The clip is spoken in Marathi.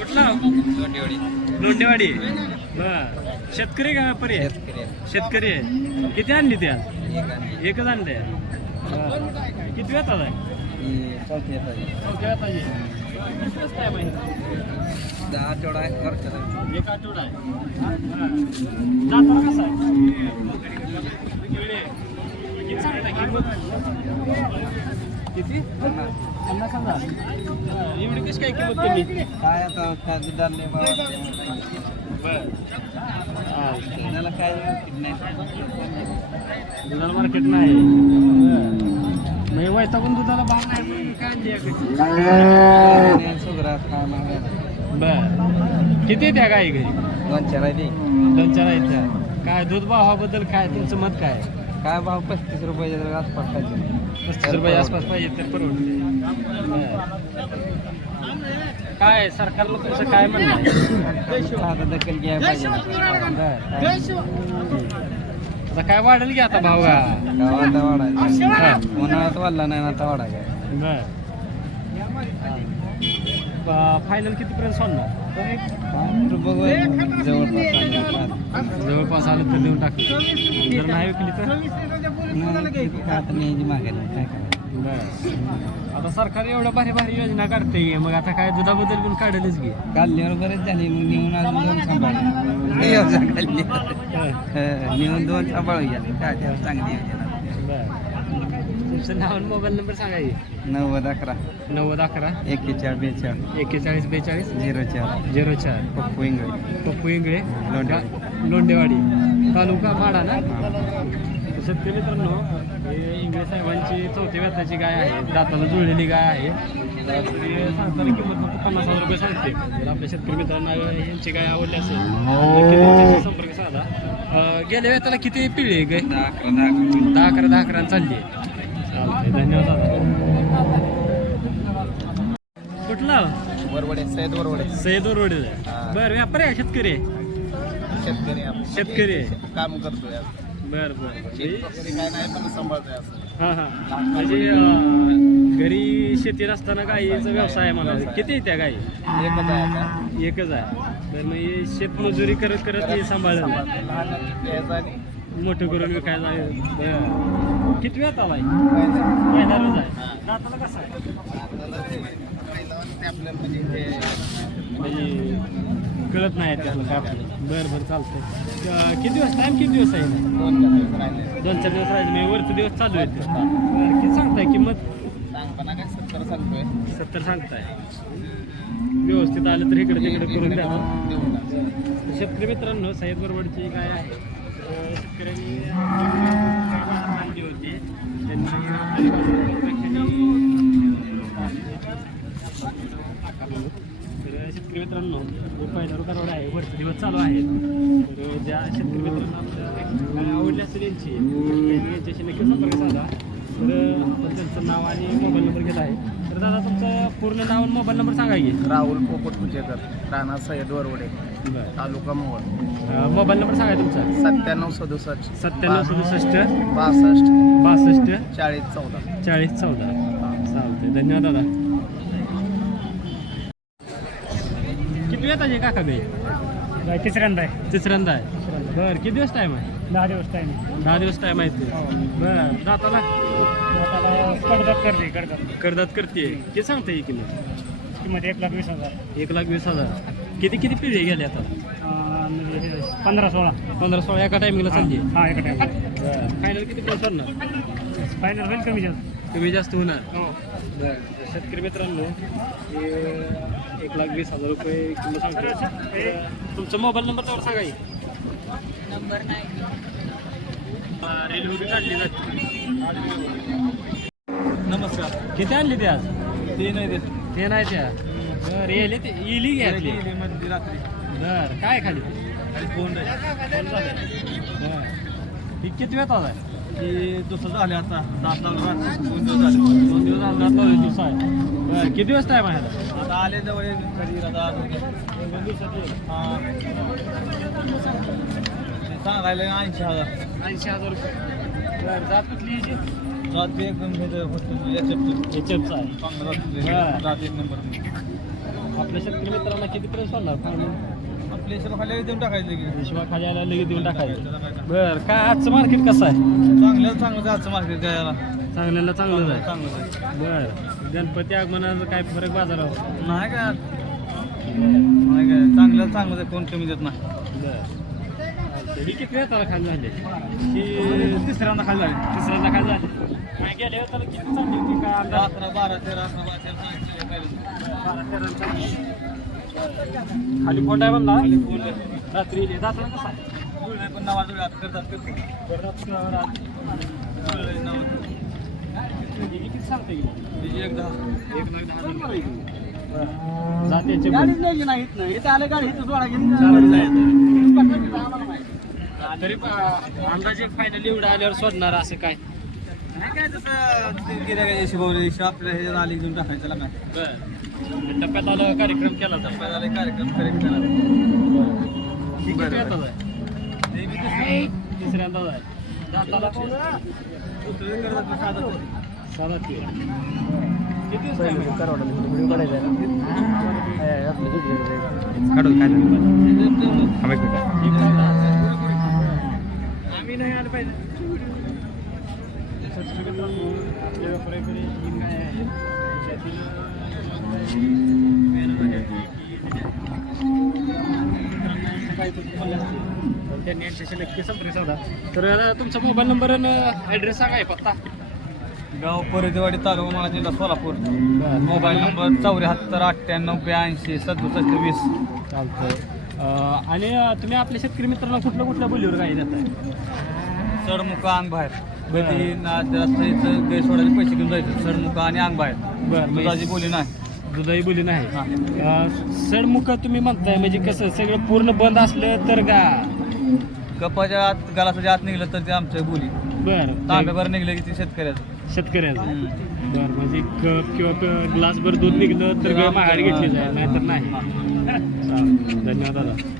कुठला लोंडेवाडी. बर. शेतकरी का व्यापारी आहे? शेतकरी आहे. किती आणली त्या एकच आणले किती चौथ्या वाजता आहे. महिना? एक आठवडा आहे. कसा आहे? किती पन्नास हजार बरं, एवढी कशी काय किंमत काय आता खाली डालले बर त्याला काय नाही. दुधाला मार्केट नाही. म्हणजे वैतागून दुधाला भाव नाही काय बर. किती त्या गाई घरी? दोन चार आहे दोन चार आहेत त्या. काय दूध भावाबद्दल काय तुमचं मत काय? काय भाव पस्तीस रुपयाच्या आसपास खायचे. पस्तीस रुपये आसपास पाहिजे तर परवडते काय सरकारला तुमचं काय म्हणणं आता दखल घ्यायला पाहिजे. आता काय वाढेल की आता भाव का? गावात वाढायचं? हा. उन्हाळ्यात वाढला नाही आता वाढायचा. बर. फायनल कितीपर्यंत सोडणार? बघू जवळपास जवळपास आलं तर देऊन टाकलं जर नाही विकली तर? काय बर. आता सरकार एवढ्या भारी भारी योजना काढते मग आता काय दुधाबद्दल पण काढेलच घे काढल्यावर बरेच झाले मग नेऊन अजून दोन हं, नेऊन दोन सांभाळूया. काय चांगली योजना. बर. तुमचं नाव आणि मोबाईल नंबर सांगा की. नव्वद अकरा. नव्वद अकरा. एकेचाळ बेचाळ एक्केचाळीस बेचाळीस. झिरो चार. झिरो चार. पप्पू इंगळे. पप्पू इंगळे. लोंढेवाडी. लोंडेवाडी तालुका माडा ना? शेतकरी मित्रांनो हे इंगळे साहेबांची चौथ्या व्यथाची गाय आहे. दाताला जुळलेली गाय आहे. तर हे सांगताना किंमत फक्त पन्नास हजार रुपये सांगते. आपल्या शेतकरी मित्रांना यांची गाय आवडली असेल तर नक्की त्यांच्याशी संपर्क साधा. अं, गेल्या वेळेला किती पिढी आहे गाय? दहा अकरा दहा अकरा. दहा अकरा चालली आहे. धन्यवाद कुठला वरवडे सैद वरवडे रोड हा. बरं व्यापारी आहे शेतकरी. आहे शेतकरी. आपण. शेतकरी. आहे काम करतोय बर बर. शेतकरी. काय नाही पण सांभाळतोय असं हा हा म्हणजे अं, घरी शेती नसताना गाईचा व्यवसाय आहे मला किती आहे त्या गाई एकच आहे आता एकच आहे. तर मग हे शेतमजुरी करत करत हे सांभाळलं. लहान आणि मोठं करून विकायला बरं. किती वेळ आलाय पहिलं- आहे. दाताला आहे? म्हणजे कळत नाही त्यातलं काय आपलं. बरं बरं चालतंय. अं, किती दिवस टाईम किती दिवस आहे? दोन चार दिवस राहिले. म्हणजे वरचे दिवस चालू आहेत. बरं, किती सांगताय किंमत? सत्तर सांगताय. व्यवस्थित आलं तर इकडे तिकडे करून द्या. शेतकरी मित्रांनो साहेब बरोबरची काय आहे. शेतकऱ्यांनी आणली होती त्यांनी तर शेतकरी मित्रांनो हे पहिला रुपयावर आहे वरचे दिवस चालू आहे तर ज्या शेतकरी मित्रांना आमच्या आवडली असेल यांची तर यांच्याशी नक्की संपर्क साधा. तर आपण त्यांचं नाव आणि मोबाईल नंबर घेत आहे. तर दादा तुमचं पूर्ण नाव आणि मोबाईल नंबर सांगा की. राहुल पोपट कुचेकर राणा सय्यद वरवडे बरं. तालुका मोहोळ. मोबाईल नंबर सांगा तुमचा. सत्त्याण्णव सदुसष्ट सत्त्याण्णव सदुसष्ट बासष्ट बासष्ट चाळीस चौदा. चाळीस चौदा. चालतंय. धन्यवाद दादा. किती वेळ आहे काका गाई तिसऱ्यांदा आहे. तिसऱ्यांदा आहे. बरं किती दिवस टाईम आहे? दहा दिवस टाइम दहा दिवस टाईम आहे ते. बरं. दाताला? कडदात करते कडदात कर्जात करते. किती सांगता येईल किंमत? किंमत एक लाख वीस हजार. एक लाख वीस हजार. किती किती पिढी गेली आता? अं, म्हणजे हे पंधरा सोळा. पंधरा सोळा एका टायमिंगला हा एका टाइम फायनल किती पण सोडणार फायनल होईल कमी जास्त. कमी जास्त होणार? हो. शेतकरी मित्रांनो हे एक लाख वीस हजार रुपये किंमत सांगतो तुमचा मोबाईल नंबर तेवढा सांगा की. रेल्वे बी काढली जाते नमस्कार. किती आणली ते आज? ते नाही देत. ते नाही त्या? बरं. येले ते इली मध्ये रात्री. बर. काय खाली? फोन बर. किती वेळ आहे की दुसरं झाले आता. दात दोन दिवस झाले. दोन दिवस आहे. बरं. किती दिवस टाईम आहे आता? आता आले जवळ कधी आता दोन दिवसात येईल. सांगायला ऐंशी हजार. ऐंशी हजार रुपये. बरं जात कुठली याची? याच्यात आहे चांगलं हा. एक नंबर आपल्या शेतकरी मित्रांना किती पर्यंत सोडणार फायनल आपल्या हिशोब खाली देऊन टाकायचं की शिवाय खाली आल्याला लगेच देऊन टाकायचं. बरं काय आजचं मार्केट कसं आहे? चांगलं चांगलं जायचं मार्केट द्यायला चांगल्याला चांगलंच आहे. चांगलं. बरं गणपती आगमनाचं काय फरक बाजारावर? नाही काय नाही काय चांगलं चांगलं आहे. कोण कमी देत नाही. बरं. ही किती वेळा खाली झाले ही तिसऱ्यांदा खाली झाली तिसऱ्यांदा खाली झाले काय गेले तर किती चालली होती का अंदाज अकरा बारा तेरा अकरा बारा तेरा. खाली फोन आहे म्हणला रात्री जाताना कसा आहे? जुळले पण नावा जुळले आता करतात करते जुळले नाव हे किती सांगते की? तिची एक दहा एक लाख दहा हजार रुपये. बरं. जात्याचे गाडीच पण. न्यायची नाही इथनं. इथं आलं गाडी इथं सोडा चालेल, घेऊन तरी पण अंदाजे फायनल एवढं आल्यावर सोडणार असं काय? नाही काय तसं आपल्या ह्याच्यात आली घेऊन टाकायचं त्याला काय बरं. टप्प्यात आलं कार्यक्रम केला पहिला आले कार्यक्रम करेक्ट करा किती बरं. ते बी तिसऱ्यांदाच आहे. दाताला साधं. साधा time आहे? नाही मित्रांनो, या व्यापाऱ्याकडे तीन गाय आहेत. त्यातील, अं, आहे की मित्रांनो, काही तुम्ही बोलले असतील, तर त्यांनी यांच्याशी नक्की संपर्क साधा तर आता तुमचा मोबाईल नंबर आणि ॲड्रेस सांगा आहे पत्ता. गाव परदेवाडी तालुका मला जिल्हा सोलापूर. मोबाईल नंबर चौऱ्याहत्तर अठ्ठ्याण्णव ब्याऐंशी सदुसष्ट वीस. चालतंय. अं, आणि तुम्ही आपल्या शेतकरी मित्रांना कुठल्या कुठल्या बोलीवर गाई देताय? चढमुका अंग बाहेर कधी ना जास्त गै सोडायचे पैसे घेऊन जायचं. चढमुका आणि अंग बाहेर बरं दुधाची बोली नाही. दुधाई बोली नाही. सडमुख तुम्ही म्हणताय म्हणजे कसं सगळं पूर्ण बंद असलं तर का? कपाच्या आत गालाच्या आत निघलं तर ते आमच्या बोली. बर. तांब्याभर निघलं की ते शेतकऱ्याचं. शेतकऱ्याचं. बर म्हणजे कप किंवा ग्लासभर दूध निघलं तर गाय माघारी घेतली जाईल नाहीतर नाही. चालेल. धन्यवाद दादा